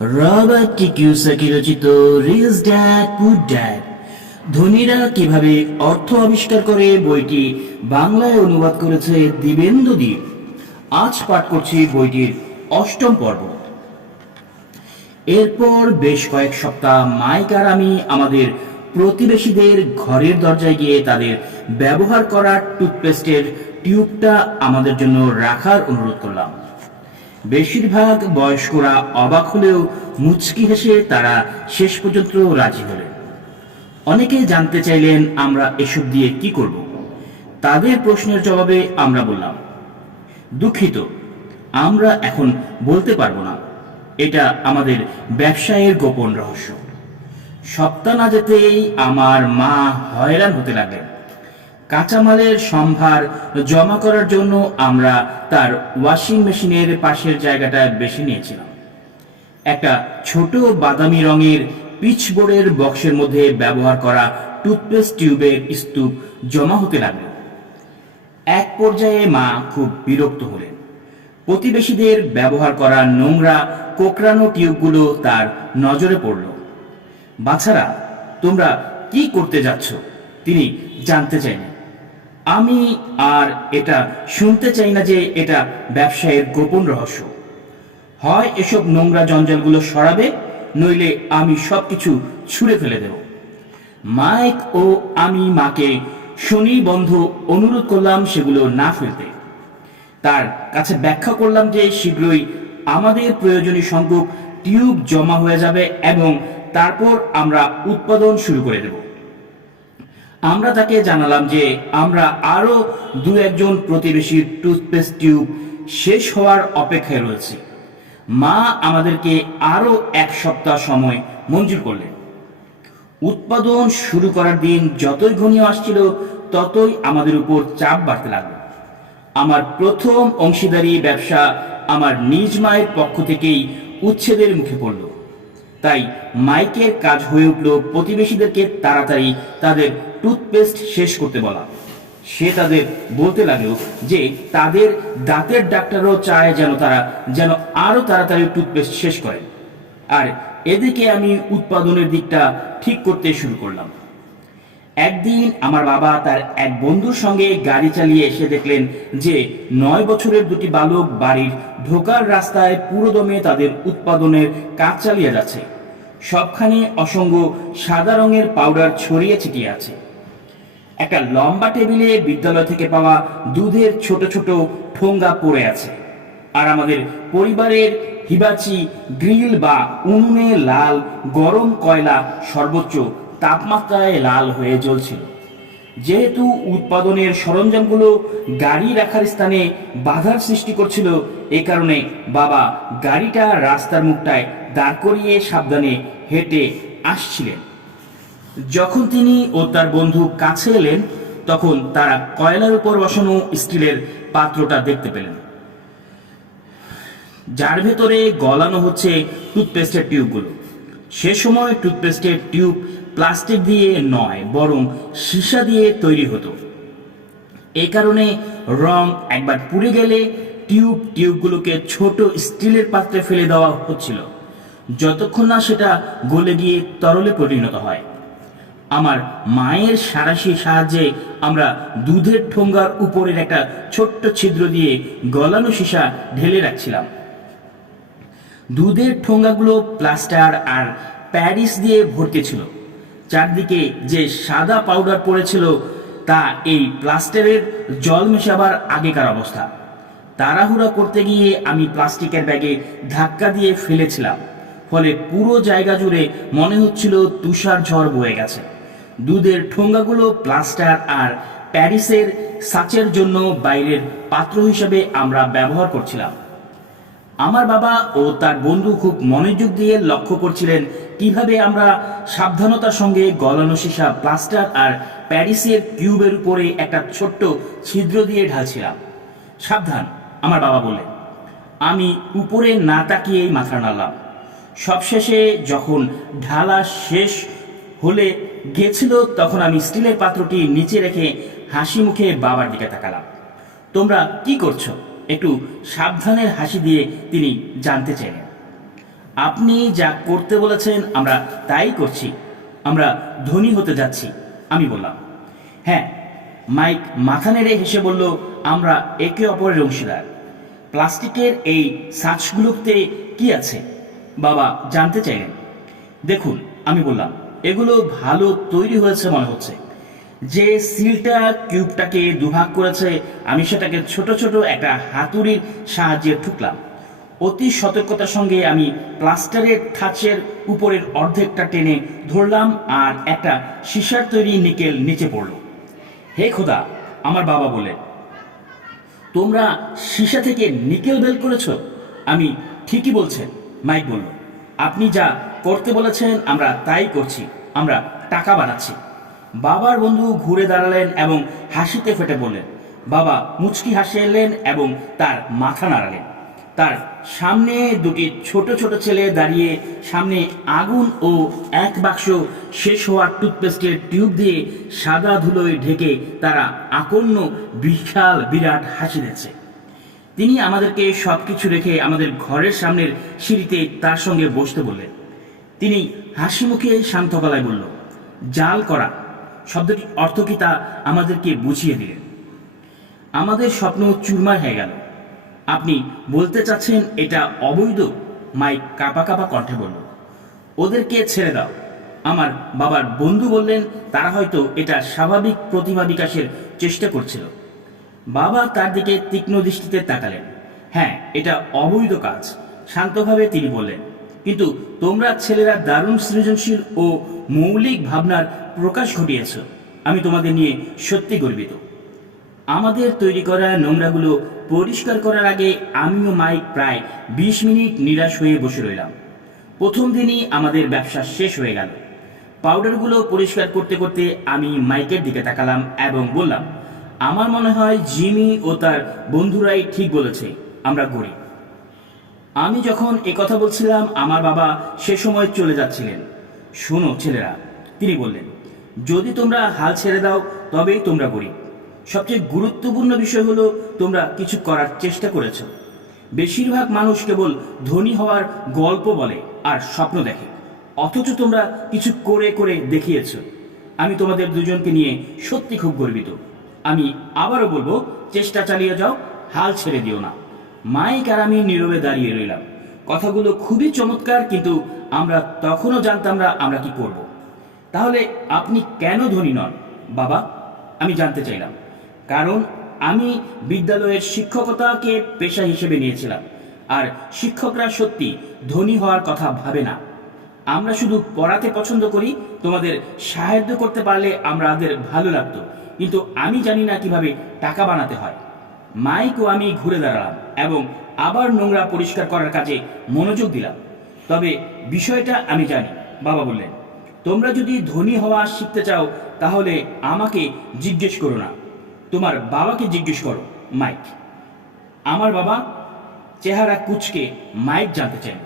Robert টি Kiyosaki রচিত rich dad পুর dad ধনীরা কিভাবে অর্থ আবিষ্কার করে বইটি বাংলায় অনুবাদ করেছে দিবেন্দু দ্বীপ। আজ পাঠ করছি বইটির অষ্টম পর্ব। এরপর বেশ কয়েক সপ্তাহ মাইক আর আমি আমাদের প্রতিবেশীদের ঘরের দরজায় গিয়ে তাদের ব্যবহার করা টুথপেস্টের টিউবটা আমাদের জন্য রাখার অনুরোধ করলাম। বেশিরভাগ বয়স্করা অবাক হলেও মুচকি হেসে তারা শেষ পর্যন্ত রাজি হলেন। অনেকে জানতে চাইলেন আমরা এসব দিয়ে কি করব। তাদের প্রশ্নের জবাবে আমরা বললাম, দুঃখিত, আমরা এখন বলতে পারবো না, এটা আমাদের ব্যবসায়ের গোপন রহস্য। সপ্তাহ না যেতেই আমার মা হয়রান হতে লাগলেন। কাঁচামালের সম্ভার জমা করার জন্য আমরা তার ওয়াশিং মেশিনের পাশের জায়গাটা বেছে নিয়েছিলাম। একটা ছোট বাদামি রঙের পিচবোর্ডের বক্সের মধ্যে ব্যবহার করা টুথপেস্ট টিউবের স্তূপ জমা হতে লাগলো। এক পর্যায়ে মা খুব বিরক্ত হলেন। প্রতিবেশীদের ব্যবহার করা নোংরা কোকড়ানো টিউবগুলো তার নজরে পড়ল। বাছারা, তোমরা কি করতে যাচ্ছ? তিনি জানতে চাইলেন। আমি আর এটা শুনতে চাই না যে এটা ব্যবসায়ের গোপন রহস্য। হয় এসব নোংরা জঞ্জালগুলো সরাবে, নইলে আমি সবকিছু ছুঁড়ে ফেলে দেব। মাইক ও আমি মাকে শনি বন্ধ অনুরোধ করলাম সেগুলো না ফেলতে। তার কাছে ব্যাখ্যা করলাম যে শীঘ্রই আমাদের প্রয়োজনীয় সংখ্যক টিউব জমা হয়ে যাবে এবং তারপর আমরা উৎপাদন শুরু করে দেব। আমরা তাকে জানালাম যে আমরা আরো দু একজন প্রতিবেশীর টুথপেস্ট টিউব শেষ হওয়ার অপেক্ষায় রয়েছি। মা আমাদেরকে আরো এক সপ্তাহ সময় মঞ্জুর করলেন। উৎপাদন শুরু করার দিন যতই ঘনিয়ে আসছিল ততই আমাদের উপর চাপ বাড়তে লাগলো। আমার প্রথম অংশীদারি ব্যবসা আমার নিজ মায়ের পক্ষ থেকেই উচ্ছেদের মুখে পড়ল। তাই মাইকের কাজ হয়ে উঠল প্রতিবেশীদেরকে তাড়াতাড়ি তাদের টুথপেস্ট শেষ করতে বলা। সে তাদের বলতে লাগলো যে তাদের দাঁতের ডাক্তারও চায় তারা যেন আরো তাড়াতাড়ি টুথপেস্ট শেষ করে। আর এদিকে আমি উৎপাদনের দিকটা ঠিক করতে শুরু করলাম। একদিন আমার বাবা তার এক বন্ধুর সঙ্গে গাড়ি চালিয়ে এসে দেখলেন যে 9 বছরের দুটি বালক বাড়ির ঢোকার রাস্তায় পুরোদমে তাদের উৎপাদনের কাজ চালিয়ে যাচ্ছে। সবখানে অসংখ্য সাদা রঙের পাউডার ছড়িয়ে ছিটিয়ে আছে। একটা লম্বা টেবিলে বিদ্যালয় থেকে পাওয়া দুধের ছোট ছোট ঠোঙ্গা পড়ে আছে। আর আমাদের পরিবারের হিবাচি গ্রিল বা উনুনে লাল গরম কয়লা সর্বোচ্চ তাপমাত্রায় লাল হয়ে জ্বলছিল। যেহেতু উৎপাদনের সরঞ্জামগুলো গাড়ি রাখার স্থানে বাধার সৃষ্টি করছিল, এ কারণে বাবা গাড়িটা রাস্তার মুখটায় দাঁড় করিয়ে সাবধানে হেঁটে আসছিলেন। যখন তিনি ও তার বন্ধু কাছে এলেন তখন তারা কয়লার উপর বসানো স্টিলের পাত্রটা দেখতে পেলেন, যার ভেতরে গলানো হচ্ছে টুথপেস্টের টিউবগুলো। সে সময় টুথপেস্টের টিউব প্লাস্টিক দিয়ে নয়, বরং সীসা দিয়ে তৈরি হতো। এই কারণে রং একবার পুড়ে গেলে টিউবগুলোকে ছোট স্টিলের পাত্রে ফেলে দেওয়া হচ্ছিল, যতক্ষণ না সেটা গলে গিয়ে তরলে পরিণত হয়। আমার মায়ের সাঁড়াশির সাহায্যে আমরা দুধের ঠোঙ্গার উপরের একটা ছোট্ট ছিদ্র দিয়ে গলানো সীসা ঢেলে রাখছিলাম। দুধের ঠোঙ্গাগুলো প্লাস্টার আর প্যারিস দিয়ে ভর্তি ছিল। চারদিকে যে সাদা পাউডার পড়েছিল তা এই প্লাস্টারের জল মেশাবার আগেকার অবস্থা। তাড়াহুড়া করতে গিয়ে আমি প্লাস্টিকের ব্যাগে ধাক্কা দিয়ে ফেলেছিলাম, ফলে পুরো জায়গা জুড়ে মনে হচ্ছিল তুষার ঝড় বয়ে গেছে। দুধের ঠোঙ্গাগুলো প্লাস্টার আর প্যারিসের সাচের জন্য বাইরের পাত্র হিসেবে আমরা ব্যবহার করছিলাম। আমার বাবা ও তার বন্ধু খুব মনোযোগ দিয়ে লক্ষ্য করছিলেন কিভাবে আমরা সাবধানতার সঙ্গে গলানো সীসা প্লাস্টার আর প্যারিসের টিউবের উপরে একটা ছোট্ট ছিদ্র দিয়ে ঢালছিলাম। সাবধান, আমার বাবা বললেন। আমি উপরে না তাকিয়েই মাথা নাড়লাম। সবশেষে যখন ঢালা শেষ হলে গেছিল তখন আমি স্টিলের পাত্রটি নিচে রেখে হাসি মুখে বাবার দিকে তাকালাম। তোমরা কি করছো? একটু সাবধানের হাসি দিয়ে তিনি জানতে চাইলেন। আপনি যা করতে বলেছেন আমরা তাই করছি, আমরা ধনী হতে যাচ্ছি। আমি বললাম, হ্যাঁ। মাইক মাথা নেড়ে হেসে বলল, আমরা একে অপরের অংশীদার। প্লাস্টিকের এই সাঁচগুলোতে কি আছে? বাবা জানতে চাইলেন। দেখুন, আমি বললাম, এগুলো ভালো তৈরি হয়েছে মনে হচ্ছে। যে সিলটা কিউবটাকে দুভাগ করেছে, আমি সেটাকে ছোট ছোট একটা হাতুড়ির সাহায্যে ঠুকলাম। অতি সতর্কতার সঙ্গে আমি প্লাস্টারের থাচের উপরের অর্ধেকটা টেনে ধরলাম, আর একটা সীসার তৈরি নিকেল নিচে পড়ল। হে খোদা, আমার বাবা বলে, তোমরা সীসা থেকে নিকেল বের করেছ? আমি, ঠিকই বলছেন। মাইক বলল, আপনি যা করতে বলেছেন আমরা তাই করছি, আমরা টাকা বানাচ্ছি। বাবার বন্ধু ঘুরে দাঁড়ালেন এবং হাসিতে ফেটে বললেন। বাবা মুচকি হাসি এলেন এবং তার মাথা নাড়ালেন। তার সামনে দুটি ছোট ছোট ছেলে দাঁড়িয়ে, সামনে আগুন ও এক বাক্স শেষ হওয়ার টুথপেস্টের টিউব দিয়ে সাদা ধুলোয় ঢেকে তারা আকর্ণ বিশাল বিরাট হাসি দিচ্ছে। তিনি আমাদেরকে সব কিছু রেখে আমাদের ঘরের সামনের সিঁড়িতে তার সঙ্গে বসতে বললেন। তিনি হাসি মুখে শান্ত গলায় বলল, জাল করা শব্দটির অর্থ কি তা আমাদেরকে বুঝিয়ে দিলেন। আমাদের স্বপ্ন চুরমার হয়ে গেল। আপনি বলতে চাচ্ছেন এটা অবৈধ? মাইক কাঁপা কাঁপা কণ্ঠে বলল। ওদেরকে ছেড়ে দাও। আমার বাবার বন্ধু বললেন, তারা হয়তো এটা স্বাভাবিক প্রতিভা বিকাশের চেষ্টা করছিল। বাবা তার দিকে তীক্ষ্ণ দৃষ্টিতে তাকালেন। হ্যাঁ, এটা অবৈধ কাজ, শান্তভাবে তিনি বললেন। কিন্তু তোমরা ছেলেরা দারুণ সৃজনশীল ও মৌলিক ভাবনার প্রকাশ ঘটিয়েছ। আমি তোমাদের নিয়ে সত্যি গর্বিত। আমাদের তৈরি করা নোংরাগুলো পরিষ্কার করার আগে আমি ও মাইক প্রায় 20 মিনিট নিরাশ হয়ে বসে রইলাম। প্রথম দিনই আমাদের ব্যবসা শেষ হয়ে গেল। পাউডারগুলো পরিষ্কার করতে করতে আমি মাইকের দিকে তাকালাম এবং বললাম, আমার মনে হয় জিমি ও তার বন্ধুরাই ঠিক বলেছে, আমরা গরিব। আমি যখন কথা বলছিলাম আমার বাবা সে সময় চলে যাচ্ছিলেন। শোনো ছেলেরা, তিনি বললেন, যদি তোমরা হাল ছেড়ে দাও তবেই তোমরা গরিব। সবচেয়ে গুরুত্বপূর্ণ বিষয় হলো তোমরা কিছু করার চেষ্টা করেছ। বেশিরভাগ মানুষ কেবল ধনী হওয়ার গল্প বলে আর স্বপ্ন দেখে, অথচ তোমরা কিছু করে করে দেখিয়েছ। আমি তোমাদের দুজনকে নিয়ে সত্যি খুব গর্বিত। আমি আবারও বলবো, চেষ্টা চালিয়ে যাও, হাল ছেড়ে দিও না। মাইক আর আমি নীরবে দাঁড়িয়ে রইলাম। কথাগুলো খুবই চমৎকার, কিন্তু আমরা তখনও জানতাম না আমরা কি করব। তাহলে আপনি কেন ধনী নন বাবা? আমি জানতে চাইলাম। কারণ আমি বিদ্যালয়ের শিক্ষকতাকে পেশা হিসেবে নিয়েছিলাম, আর শিক্ষকরা সত্যি ধনী হওয়ার কথা ভাবে না। আমরা শুধু পড়াতে পছন্দ করি। তোমাদের সাহায্য করতে পারলে আমাদের ভালো লাগতো, কিন্তু আমি জানি না কিভাবে টাকা বানাতে হয়। মাইক ও আমি ঘুরে দাঁড়ালাম এবং আবার নোংরা পরিষ্কার করার কাজে মনোযোগ দিলাম। তবে বিষয়টা আমি জানি, বাবা বললেন, তোমরা যদি ধনী হওয়া শিখতে চাও তাহলে আমাকে জিজ্ঞেস করো না, তোমার বাবাকে জিজ্ঞেস করো। মাইক, আমার বাবা? চেহারা কুঁচকে মাইক জানতে চাইল।